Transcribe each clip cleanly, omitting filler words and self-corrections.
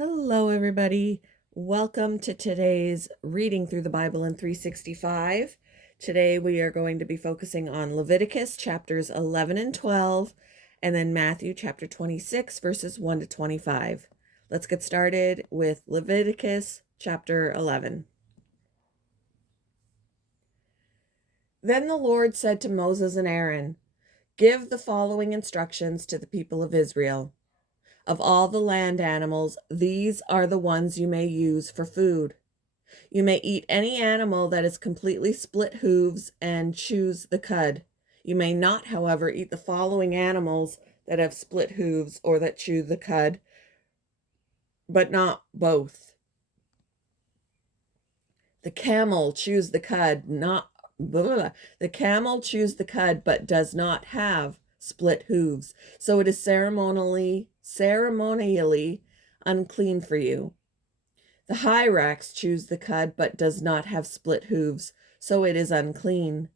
Hello, everybody. Welcome to today's reading through the Bible in 365. Today we are going to be focusing on Leviticus chapters 11 and 12, and then Matthew chapter 26, verses 1 to 25. Let's get started with Leviticus chapter 11. Then the Lord said to Moses and Aaron, "Give the following instructions to the people of Israel. Of all the land animals, these are the ones you may use for food. You may eat any animal that is completely split hooves and chews the cud. You may not, however, eat the following animals that have split hooves or that chew the cud, but not both. The camel chews the cud, not the camel chews the cud, but does not have split hooves, so it is ceremonially unclean for you. The hyrax chews the cud, but does not have split hooves, so it is unclean.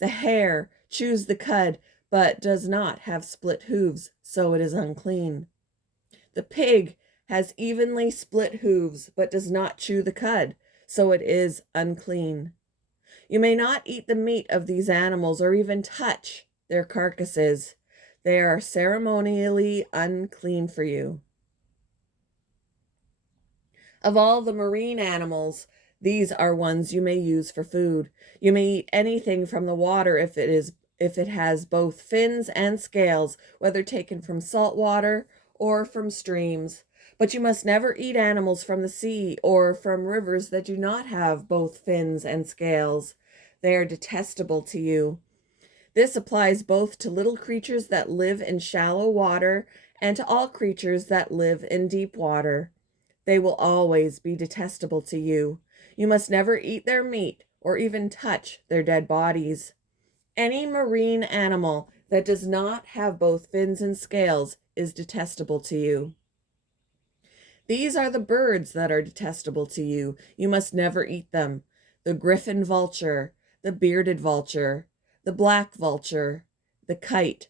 The hare chews the cud, but does not have split hooves, so it is unclean. The pig has evenly split hooves, but does not chew the cud, so it is unclean. You may not eat the meat of these animals or even touch their carcasses. They are ceremonially unclean for you. Of all the marine animals, these are ones you may use for food. You may eat anything from the water if it has both fins and scales, whether taken from salt water or from streams. But you must never eat animals from the sea or from rivers that do not have both fins and scales. They are detestable to you. This applies both to little creatures that live in shallow water and to all creatures that live in deep water. They will always be detestable to you. You must never eat their meat or even touch their dead bodies. Any marine animal that does not have both fins and scales is detestable to you. These are the birds that are detestable to you. You must never eat them: the griffin vulture, the bearded vulture, the black vulture, the kite,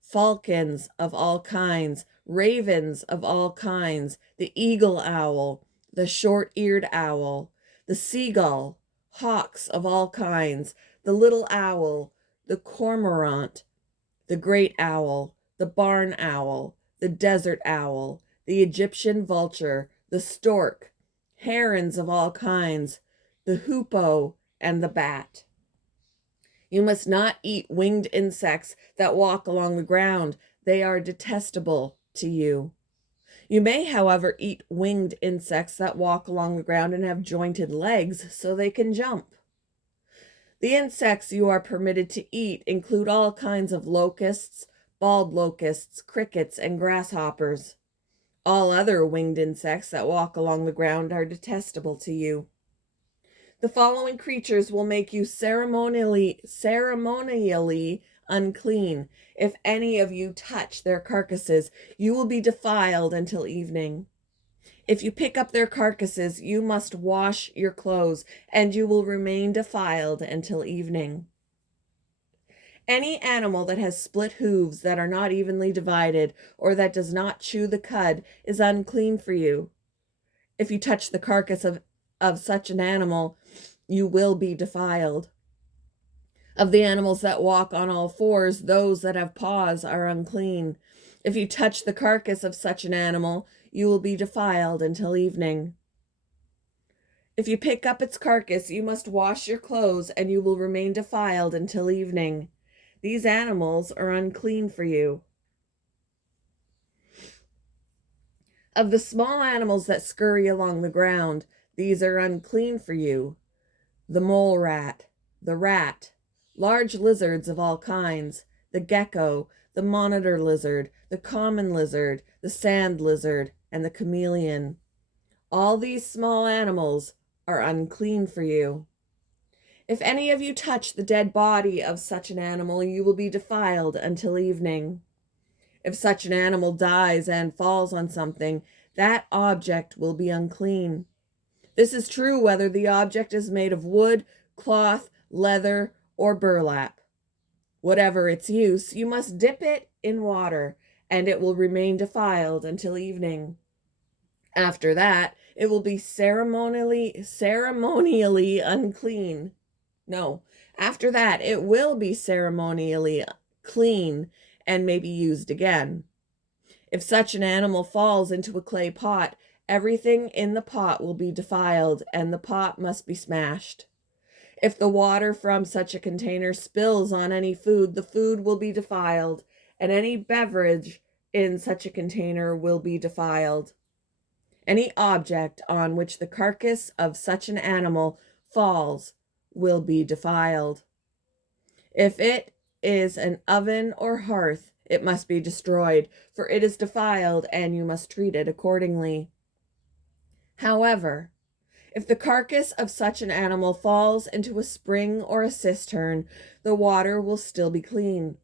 falcons of all kinds, ravens of all kinds, the eagle owl, the short-eared owl, the seagull, hawks of all kinds, the little owl, the cormorant, the great owl, the barn owl, the desert owl, the Egyptian vulture, the stork, herons of all kinds, the hoopoe, and the bat. You must not eat winged insects that walk along the ground. They are detestable to you. You may, however, eat winged insects that walk along the ground and have jointed legs so they can jump. The insects you are permitted to eat include all kinds of locusts, bald locusts, crickets, and grasshoppers. All other winged insects that walk along the ground are detestable to you. The following creatures will make you ceremonially unclean. If any of you touch their carcasses, you will be defiled until evening. If you pick up their carcasses, you must wash your clothes, and you will remain defiled until evening. Any animal that has split hooves that are not evenly divided, or that does not chew the cud, is unclean for you. If you touch the carcass of such an animal, you will be defiled. Of the animals that walk on all fours, those that have paws are unclean. If you touch the carcass of such an animal, you will be defiled until evening. If you pick up its carcass, you must wash your clothes, and you will remain defiled until evening. These animals are unclean for you. Of the small animals that scurry along the ground, these are unclean for you: the mole rat, the rat, large lizards of all kinds, the gecko, the monitor lizard, the common lizard, the sand lizard, and the chameleon. All these small animals are unclean for you. If any of you touch the dead body of such an animal, you will be defiled until evening. If such an animal dies and falls on something, that object will be unclean. This is true whether the object is made of wood, cloth, leather, or burlap. Whatever its use, you must dip it in water, and it will remain defiled until evening. After that, it will be ceremonially unclean. No, after that, it will be ceremonially clean and may be used again. If such an animal falls into a clay pot, everything in the pot will be defiled, and the pot must be smashed. If the water from such a container spills on any food, the food will be defiled, and any beverage in such a container will be defiled. Any object on which the carcass of such an animal falls will be defiled. If it is an oven or hearth, it must be destroyed, for it is defiled, and you must treat it accordingly. However, if the carcass of such an animal falls into a spring or a cistern, the water will still be clean,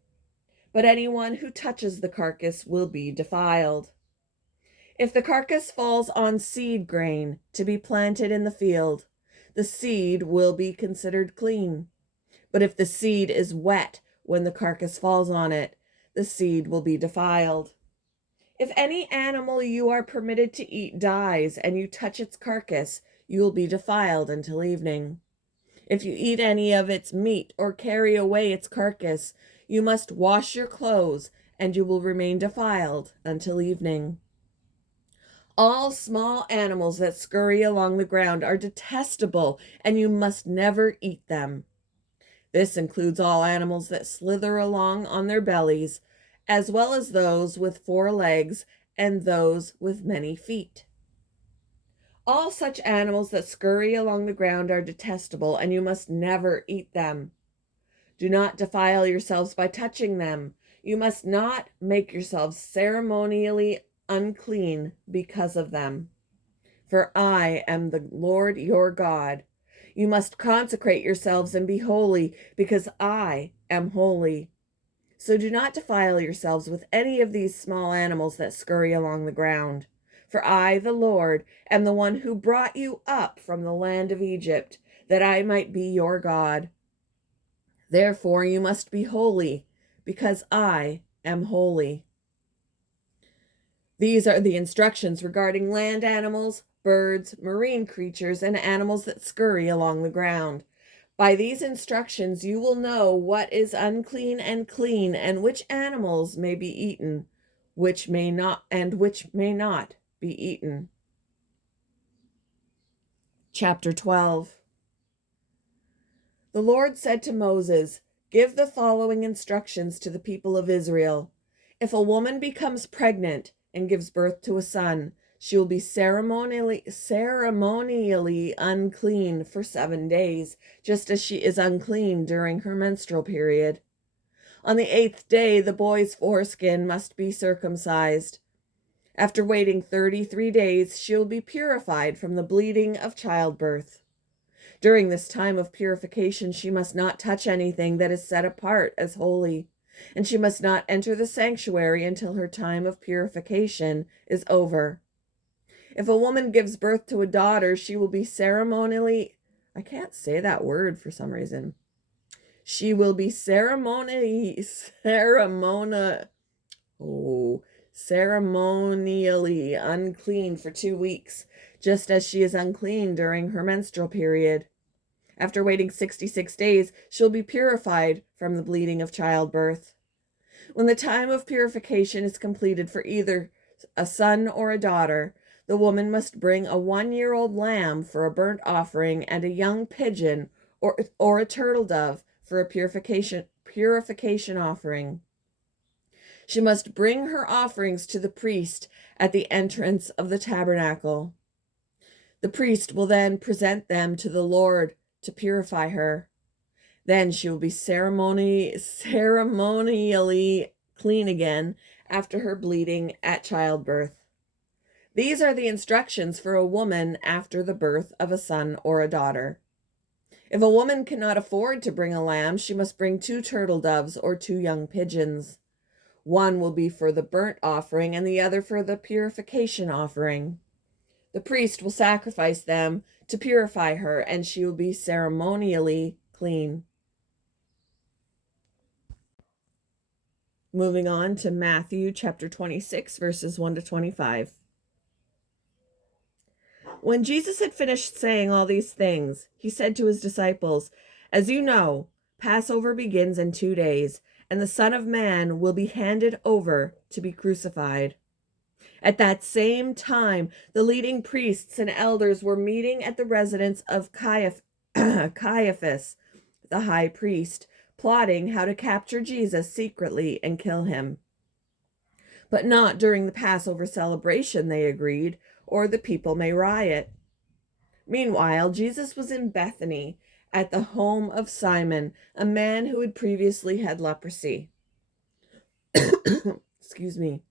but anyone who touches the carcass will be defiled. If the carcass falls on seed grain to be planted in the field, the seed will be considered clean. But if the seed is wet when the carcass falls on it, the seed will be defiled. If any animal you are permitted to eat dies and you touch its carcass, you will be defiled until evening. If you eat any of its meat or carry away its carcass, you must wash your clothes, and you will remain defiled until evening. All small animals that scurry along the ground are detestable, and you must never eat them. This includes all animals that slither along on their bellies, as well as those with 4 legs and those with many feet. All such animals that scurry along the ground are detestable, and you must never eat them. Do not defile yourselves by touching them. You must not make yourselves ceremonially unclean because of them. For I am the Lord your God. You must consecrate yourselves and be holy, because I am holy. So do not defile yourselves with any of these small animals that scurry along the ground. For I, the Lord, am the one who brought you up from the land of Egypt, that I might be your God. Therefore you must be holy, because I am holy. These are the instructions regarding land animals, birds, marine creatures, and animals that scurry along the ground. By these instructions you will know what is unclean and clean, and which animals may be eaten, which may not be eaten. Chapter 12. The Lord said to Moses, "Give the following instructions to the people of Israel. If a woman becomes pregnant and gives birth to a son, she will be ceremonially unclean for 7 days, just as she is unclean during her menstrual period. On the 8th day, the boy's foreskin must be circumcised. After waiting 33 days, she will be purified from the bleeding of childbirth. During this time of purification, she must not touch anything that is set apart as holy, and she must not enter the sanctuary until her time of purification is over. If a woman gives birth to a daughter, she will be ceremonially, I can't say that word for some reason. She will be ceremonially unclean for 2 weeks, just as she is unclean during her menstrual period. After waiting 66 days, she'll be purified from the bleeding of childbirth. When the time of purification is completed for either a son or a daughter, the woman must bring a 1-year-old lamb for a burnt offering and a young pigeon or a turtle dove for a purification offering. She must bring her offerings to the priest at the entrance of the tabernacle. The priest will then present them to the Lord to purify her. Then she will be ceremonially clean again after her bleeding at childbirth. These are the instructions for a woman after the birth of a son or a daughter. If a woman cannot afford to bring a lamb, she must bring 2 turtle doves or 2 young pigeons. One will be for the burnt offering and the other for the purification offering. The priest will sacrifice them to purify her, and she will be ceremonially clean. Moving on to Matthew chapter 26, verses 1 to 25. When Jesus had finished saying all these things, he said to his disciples, "As you know, Passover begins in 2 days, and the Son of Man will be handed over to be crucified." At that same time, the leading priests and elders were meeting at the residence of Caiaphas, the high priest, plotting how to capture Jesus secretly and kill him. But not during the Passover celebration, they agreed, or the people may riot. Meanwhile, Jesus was in Bethany at the home of Simon, a man who had previously had leprosy. Excuse me.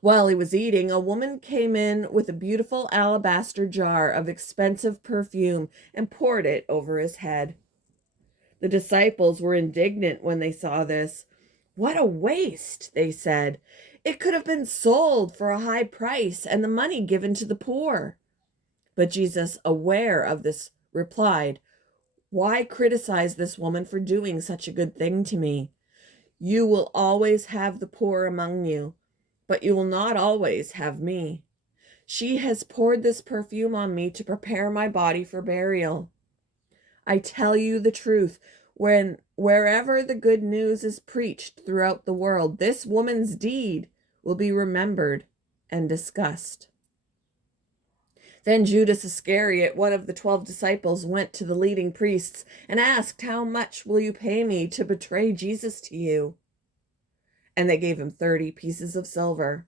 While he was eating, a woman came in with a beautiful alabaster jar of expensive perfume and poured it over his head. The disciples were indignant when they saw this. "What a waste," they said. "It could have been sold for a high price and the money given to the poor." But Jesus, aware of this, replied, "Why criticize this woman for doing such a good thing to me? You will always have the poor among you, but you will not always have me. She has poured this perfume on me to prepare my body for burial. I tell you the truth, wherever the good news is preached throughout the world, this woman's deed will be remembered and discussed." Then Judas Iscariot, one of the 12 disciples, went to the leading priests and asked, "How much will you pay me to betray Jesus to you?" And they gave him 30 pieces of silver.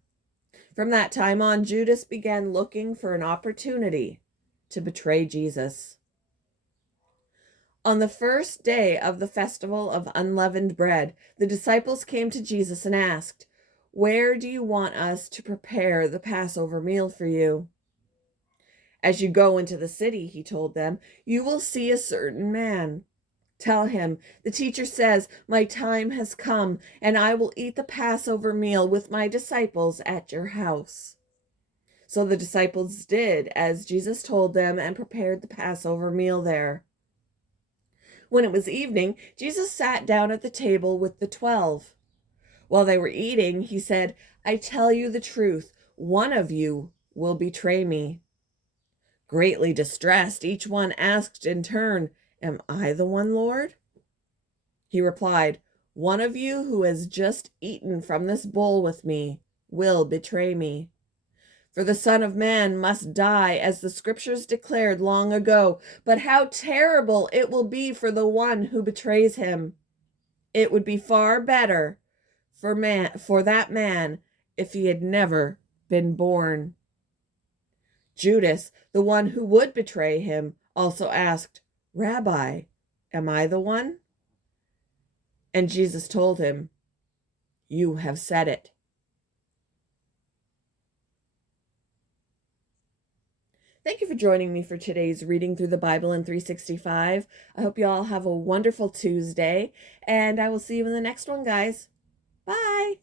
From that time on, Judas began looking for an opportunity to betray Jesus. On the first day of the festival of unleavened bread, the disciples came to Jesus and asked, "Where do you want us to prepare the Passover meal for you?" "As you go into the city," he told them, "you will see a certain man. Tell him, 'The teacher says, my time has come, and I will eat the Passover meal with my disciples at your house.'" So the disciples did as Jesus told them and prepared the Passover meal there. When it was evening, Jesus sat down at the table with the 12. While they were eating, he said, "I tell you the truth, one of you will betray me." Greatly distressed, each one asked in turn, "Am I the one, Lord?" He replied, "One of you who has just eaten from this bowl with me will betray me. For the Son of Man must die, as the scriptures declared long ago. But how terrible it will be for the one who betrays him. It would be far better for that man if he had never been born." Judas, the one who would betray him, also asked, "Rabbi, am I the one?" And Jesus told him, "You have said it." Thank you for joining me for today's reading through the Bible in 365. I hope you all have a wonderful Tuesday, and I will see you in the next one, guys. Bye.